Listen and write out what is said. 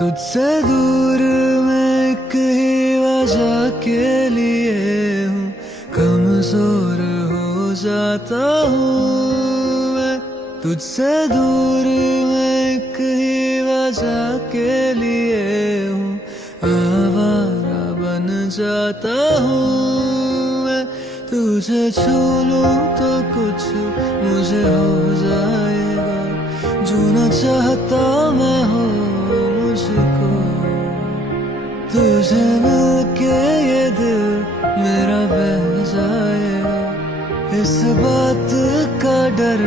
तुझसे दूर मैं एक ही वजह के लिए हूँ, कमजोर हो जाता हूँ मैं। तुझसे दूर मैं एक ही वजह के लिए हूँ, आवारा बन जाता हूँ मैं। तुझे छू लूं तो कुछ मुझे हो जाएगा, जो न चाहता मैं हो मुझको। तुझे मिलके ये दिल मेरा बह जाएगा, इस बात का डर